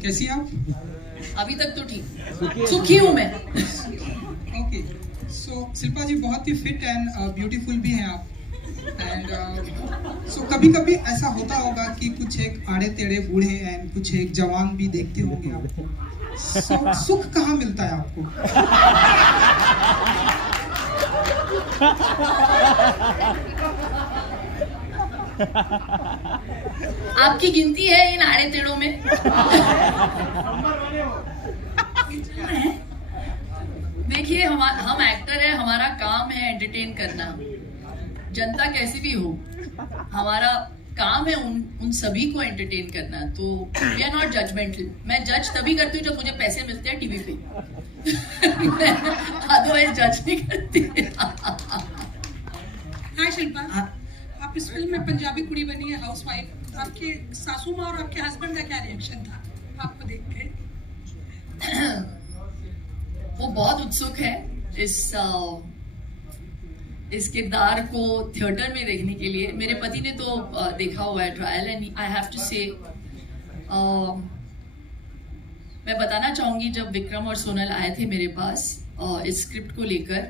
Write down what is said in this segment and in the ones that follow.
कैसी हैं आप? अभी तक तो ठीक, सुखी हूँ मैं। ओके, सो शिल्पा जी बहुत ही फिट एंड ब्यूटीफुल भी हैं आप। एंड सो कभी कभी ऐसा होता होगा कि कुछ एक आड़े टेढ़े बूढ़े एंड कुछ एक जवान भी देखते होंगे आपको। सुख कहाँ मिलता है आपको? आपकी गिनती है इन आड़े टेढ़ों में? देखिए, हम एक्टर हैं, हमारा काम है एंटरटेन करना, जनता कैसी भी हो, हमारा काम है उन सभी को एंटरटेन करना। तो वी आर नॉट जजमेंटल। मैं जज तभी करती हूँ जब मुझे पैसे मिलते हैं टीवी पे, अदरवाइज जज नहीं करती। हाय शिल्पा, आप इस फिल्म में पंजाबी कुड़ी बनी है, हाउस वाइफ। आपके सासू माँ और आपके हस्बैंड का क्या रिएक्शन था आपको देख के? वो बहुत उत्सुक है इस किरदार को थिएटर में देखने के लिए। मेरे पति ने तो देखा हुआ है trial, and I have to say मैं बताना चाहूंगी, जब विक्रम और सोनल आए थे मेरे पास इस स्क्रिप्ट को लेकर,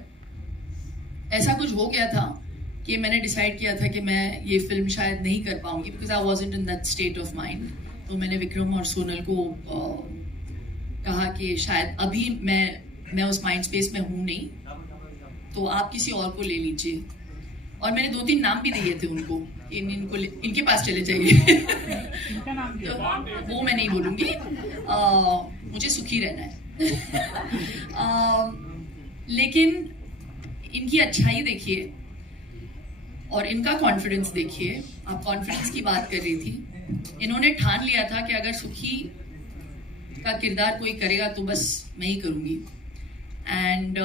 ऐसा कुछ हो गया था कि मैंने डिसाइड किया था कि मैं ये फिल्म शायद नहीं कर पाऊंगी, because I wasn't in that state of mind. तो मैंने विक्रम और सोनल को कहा कि शायद अभी मैं उस माइंड स्पेस में हूँ नहीं, तो आप किसी और को ले लीजिए। और मैंने 2-3 नाम भी दिए थे उनको, इनके पास चले जाइए। तो वो मैं नहीं बोलूँगी, मुझे सुखी रहना है। लेकिन इनकी अच्छाई देखिए और इनका कॉन्फिडेंस देखिए। आप कॉन्फिडेंस की बात कर रही थी, इन्होंने ठान लिया था कि अगर सुखी का किरदार कोई करेगा तो बस मैं ही करूँगी। एंड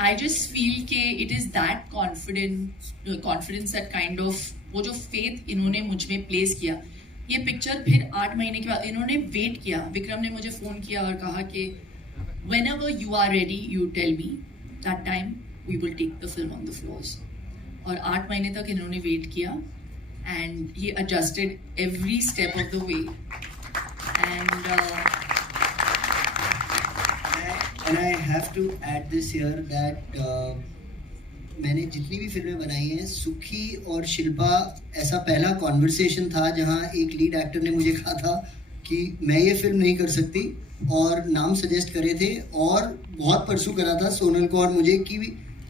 आई जस्ट फील कि it is that confidence, that kind of, वो जो फेथ इन्होंने मुझ में प्लेस किया। ये पिक्चर फिर 8 महीने के बाद इन्होंने वेट किया। विक्रम ने मुझे फ़ोन किया और कहा कि whenever you are ready you tell me, that time we will take the film on the floors। और 8 महीने तक इन्होंने वेट किया, and he adjusted every step of the way, and I have to add this here that मैंने जितनी भी फिल्में बनाई हैं, सुखी और शिल्पा ऐसा पहला कॉन्वर्सेशन था जहां एक लीड एक्टर ने मुझे कहा था कि मैं ये फिल्म नहीं कर सकती, और नाम सजेस्ट करे थे और बहुत परसू करा था सोनल को और मुझे कि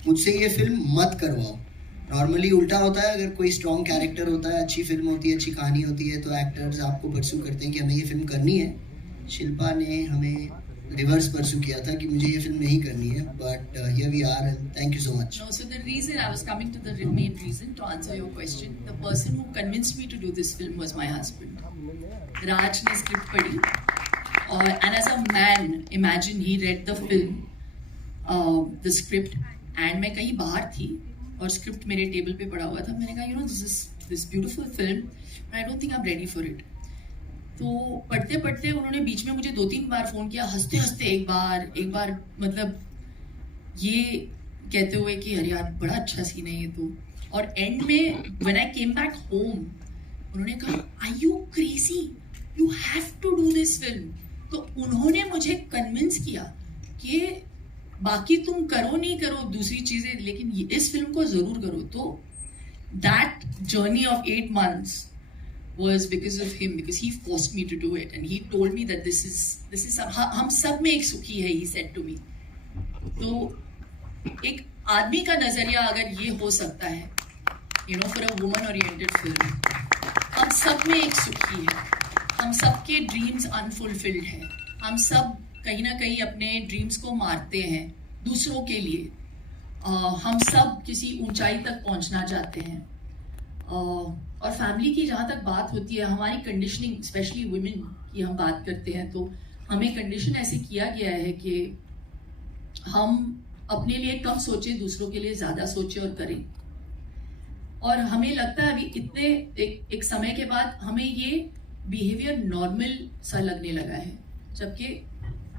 मुझसे ये फिल्म मत करवाओ। नॉर्मली उल्टा होता है, अगर कोई स्ट्रॉन्ग कैरेक्टर होता है, अच्छी फिल्म होती है, अच्छी कहानी होती है, तो एक्टर्स आपको परसू करते हैं कि हमें ये फिल्म करनी है। शिल्पा ने हमें रिवर्स परसू किया था कि मुझे ये फिल्म नहीं करनी है, but here we are and thank you so much. No, so the reason I was coming to the main reason to answer your question, the person who convinced me to do this film was my husband. Raj ने script पढ़ी और and as a man, imagine he read the film, the script, and मैं कहीं बाहर थी और script मेरे table पे पड़ा हुआ था। मैंने कहा, you know, this beautiful film, but I don't think I'm ready for it। तो पढ़ते पढ़ते उन्होंने बीच में मुझे 2-3 बार फ़ोन किया, हंसते हंसते एक बार मतलब ये कहते हुए कि अरे यार बड़ा अच्छा सीन है ये तो। और एंड में when I came back home, उन्होंने कहा, are you crazy, you have to do this film. तो उन्होंने मुझे कन्विंस किया कि बाकी तुम करो नहीं करो दूसरी चीज़ें, लेकिन इस फिल्म को ज़रूर करो। तो that journey of 8 months was because of him, because he forced me to do it, and he told me that this is हम सब में एक सुखी है, he said to me। तो एक आदमी का नजरिया अगर ये हो सकता है, you know, for a woman oriented film, हम सब में एक सुखी है, हम सब के ड्रीम्स अनफुलफिल्ड हैं, हम सब कहीं ना कहीं अपने ड्रीम्स को मारते हैं दूसरों के लिए, हम सब किसी ऊंचाई तक पहुंचना चाहते हैं। और फैमिली की जहाँ तक बात होती है, हमारी कंडीशनिंग, स्पेशली वुमेन की हम बात करते हैं, तो हमें कंडीशन ऐसे किया गया है कि हम अपने लिए कम सोचें, दूसरों के लिए ज़्यादा सोचें और करें। और हमें लगता है अभी इतने एक समय के बाद हमें ये बिहेवियर नॉर्मल सा लगने लगा है, जबकि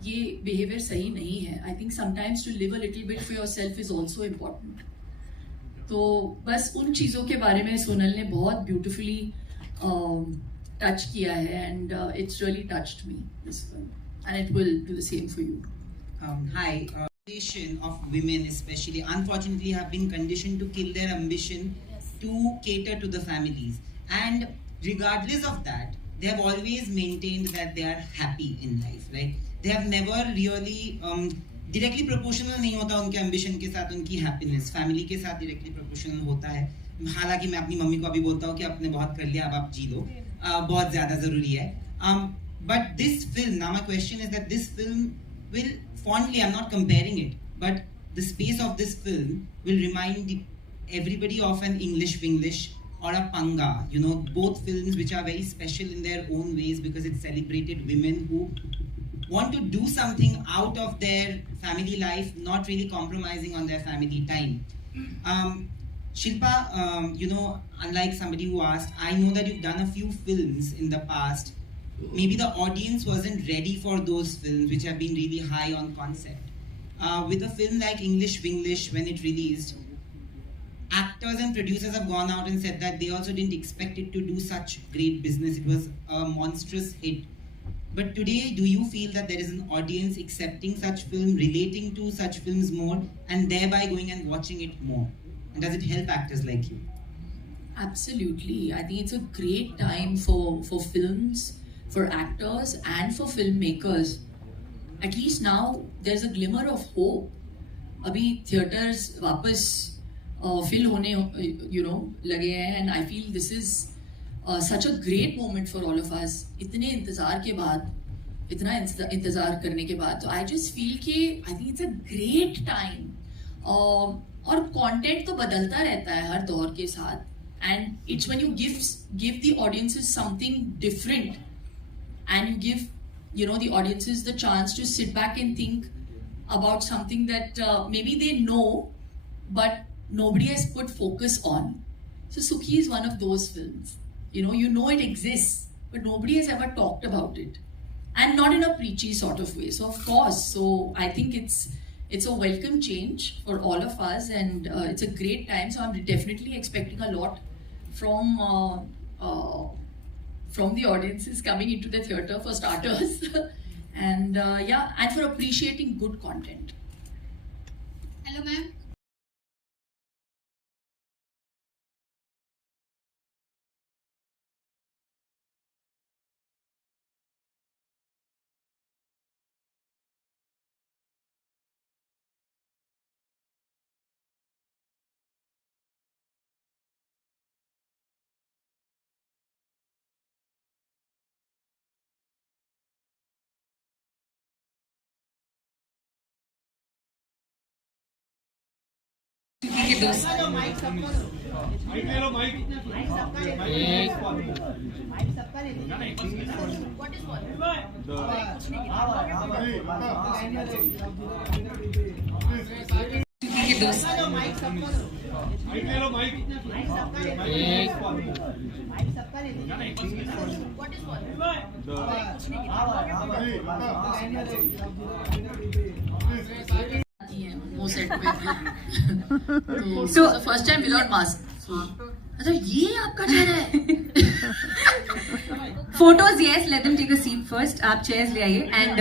ये बिहेवियर सही नहीं है। I think sometimes to live a little bit for yourself is also important. तो बस उन चीज़ों के बारे में सोनल ने बहुत ब्यूटिफुली टच किया है and it's really touched me this film and it will do the same for you. Hi. Generation of women, especially, unfortunately, have been conditioned to kill their ambition to cater to the families. And regardless of that, they have always maintained that they are happy in life. Like they have never really directly proportional नहीं होता उनके ambition के साथ उनकी happiness. Family के साथ directly proportional होता है. हालांकि मैं अपनी मम्मी को अभी बोलता हूँ कि आपने बहुत कर लिया, अब आप जी लो. बहुत ज़्यादा ज़रूरी है. But this film, now my question is that this film will fondly, I'm not comparing it, but the space of this film will remind everybody of an English or a Panga, you know, both films which are very special in their own ways because it celebrated women who want to do something out of their family life, not really compromising on their family time. Shilpa, you know, unlike somebody who asked, I know that you've done a few films in the past. Maybe the audience wasn't ready for those films which have been really high on concept. With a film like English Winglish, when it released, actors and producers have gone out and said that they also didn't expect it to do such great business. It was a monstrous hit. But today, do you feel that there is an audience accepting such film, relating to such films more, and thereby going and watching it more? And does it help actors like you? Absolutely. I think it's a great time for films, for actors and for filmmakers. At least now there's a glimmer of hope. अभी theaters वापस fill होने लगे हैं and I feel this is such a great moment for all of us. इतने इंतजार के बाद, इतना इंतजार करने के बाद, तो I just feel कि I think it's a great time. और content तो बदलता रहता है हर दौर के साथ. And it's when you give the audiences something different. And you give, you know, the audiences the chance to sit back and think about something that maybe they know, but nobody has put focus on. So Sukhi is one of those films. You know it exists, but nobody has ever talked about it, and not in a preachy sort of way. So of course, I think it's a welcome change for all of us, and it's a great time. So I'm definitely expecting a lot from the audiences coming into the theatre for starters and and for appreciating good content. Hello ma'am. के दोस्त के दोस्त वो set पे तो first time without mask. अच्छा ये आपका चेहरा है. Photos, yes, let them take a seat first. आप chairs ले आइए and